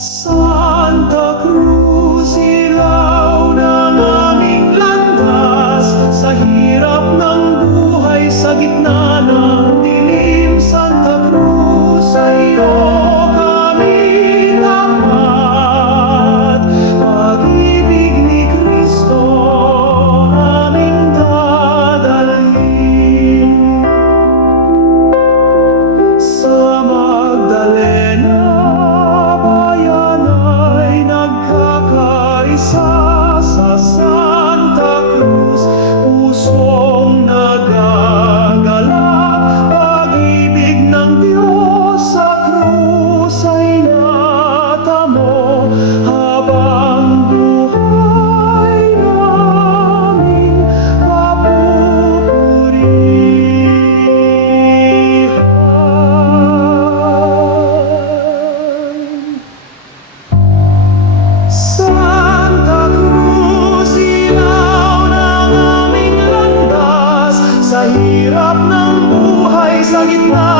Santa Cruz, ilaw ng aming landas, sa hirap ng buhay, sa gitna ng dilim. Santa Cruz, sa iyo kami tapat. Pag-ibig ni Cristo aming dadalhin. Sa Magdalena sa Santa Cruz, pusong nagagalak. Pag-ibig ng Diyos sa krus ay natamo. Habang buhay namin papupurihan. Sa hirap ng buhay, sa gitna